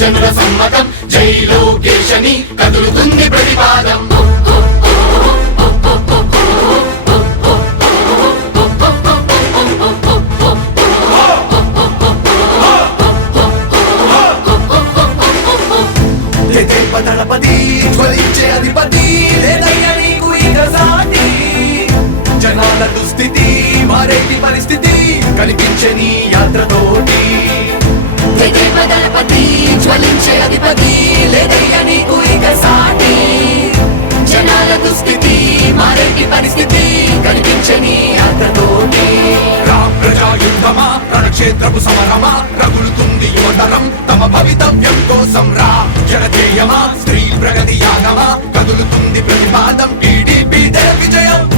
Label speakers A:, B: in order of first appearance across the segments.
A: జనుల సమ్మతం జై లోకేశని కదులుతుంది ప్రతిపాదం.
B: యుద్ధమా సమరమా? రగులుతుంది యువతరం తమ భవితవ్యం కోసం రా. జనజేయమా స్త్రీ ప్రగతి యాగమా? కదులుతుంది ప్రతిపాదం. టీడీపీ విజయం విజయం.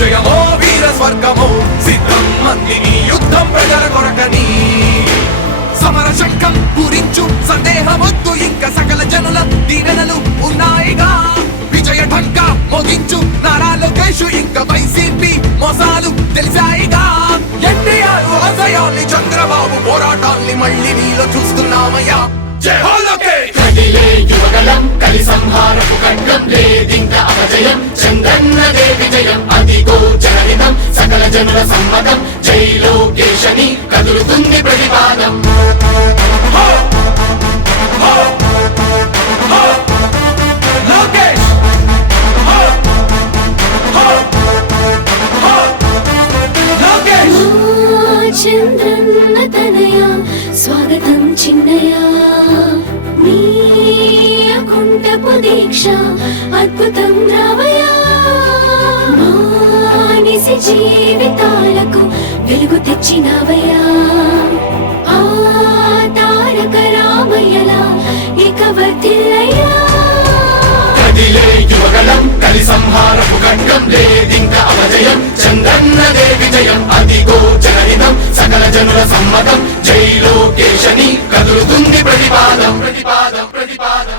B: విజయమో వీర స్వర్గమో సిద్ధం మందిని యుద్ధం ప్రజల కొరకని సమర శంఖం పూరించు సందేహమొద్దు ఇంకా సకల జనుల దీవెనలు ఉన్నాయిగా. విజయ ఢంక మోగించు నారా లోకేష్ ఇంకా వైసీపీ మోసాలు తెలిసాయిగా. ఎన్టీఆర్ ఆశయాల్ని చంద్రబాబు పోరాటాల్ని మళ్ళీ నీలో చూస్తున్నామయ్యా. జై హో లోకేష్!
A: యువగలం కలి సంహారపు ఖడ్గం లేదింక అపజయం చంద్రన్నదే విజయం అదిగో జనహితం సకల జనుల సమ్మతం జై లోకేశని కదులుతుంది ప్రతిపాదం.
B: లోకేష్! లోకేష్!
C: చంద్రన్న తనయ స్వాగతం దీక్ష అద్భుతం రావయా మానిసి జీవితాలకు వెలుగు తెచ్చినవయా ఆ తారక రామయ్యలా ఇక వర్తిల్లయ్యా
A: కదిలే యువగలం కలి సంహారపు ఖడ్గం లేదింక అపజయం చంద్రన్నదే విజయం అదిగో జనహితం సకల జనుల సమ్మతం జై లోకేశని కదులుతుంది ప్రతిపాదం ప్రతిపాదం ప్రతిపాదం.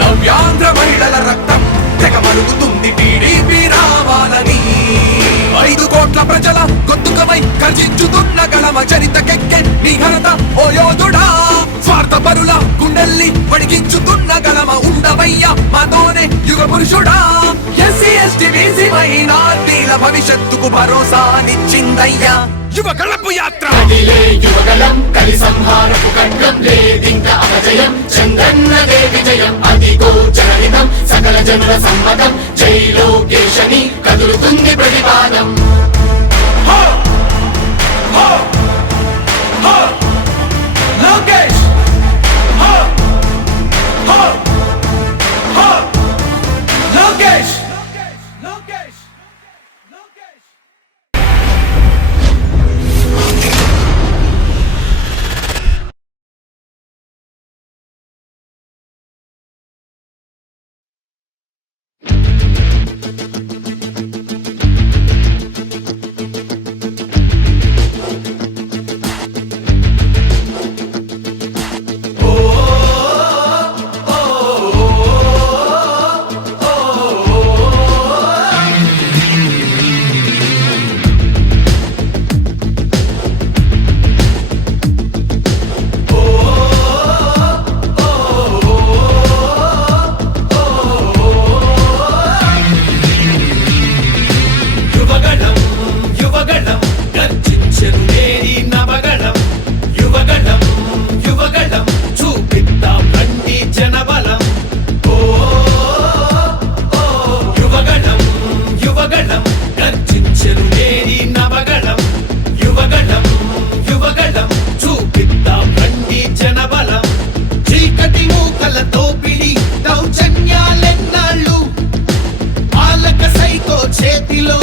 B: నవ్యాంధ్ర మహిళల రక్తం తెగ మరుగుతుంది టీడీపీ రావాలని. ఐదు కోట్ల ప్రజల గొంతుకమై గర్జించుతున్న గళమ చరితకెక్కె నీ ఘనత ఓ యోధుడా. స్వార్థ పరుల గుండెల్ని వడిగించుతున్న గళమ ఉండవయ్య మాతోనే యుగ పురుషుడా ఎస్సీ ఎస్టీ బీసీ మైనార్టీల భవిష్యత్తుకు భరోసానిచ్చిందయ్యా యువ కళపు యాత్ర.
A: యువగలం కలి సంహారపు ఖడ్గం లేదింక అపజయం చంద్రన్నదే విజయం సకల జనుల సమ్మతం జై లోకేశని కదులుతుంది ప్రతిపాదం.
D: చేతిలో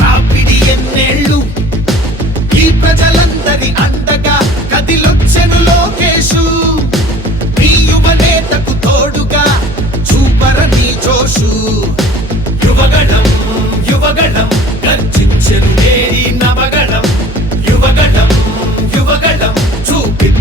D: రాపిడి ఎన్నేళ్ళు. ఈ ప్రజలందరి అండగా కదిలొచ్చెను లోకేశు. మీ యువ నేతకు తోడుగా చూపరని జోషు. యువగణం యువగణం గర్జించెను నేరి నవగణం. యువగణం యువగణం
E: చూపి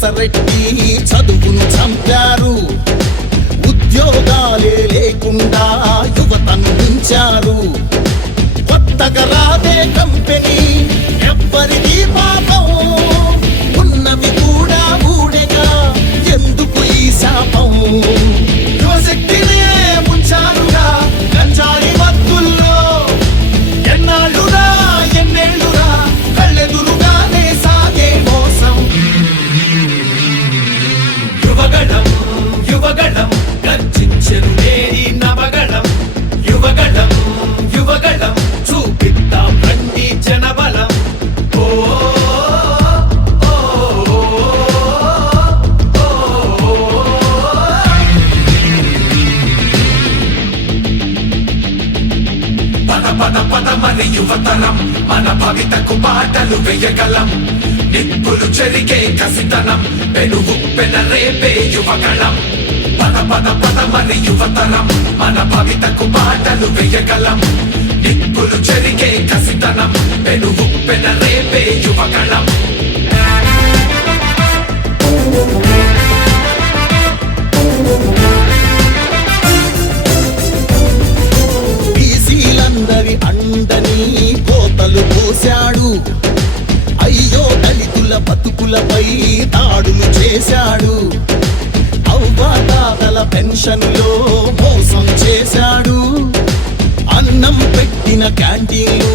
E: స్కూళ్ళకు చదువును చంపారు.
B: పద యువతరం మన భవితకు బాటలు వేయగలం. నిప్పులు చెరిగే కసితనం పెనుగు పెన రేపే యువగళం పద పద పద మరి యువతరం మన భవితకు బాటలు వేయగలం. నిప్పులు చెరిగే కసితనం పెనుగు నిండని కోతలు పోశాడు అయ్యో దళితుల బతుకులపై దాడులు
E: చేశాడు. అవు తాతల పెన్షన్లో మోసం చేశాడు. అన్నం పెట్టిన క్యాంటీన్లు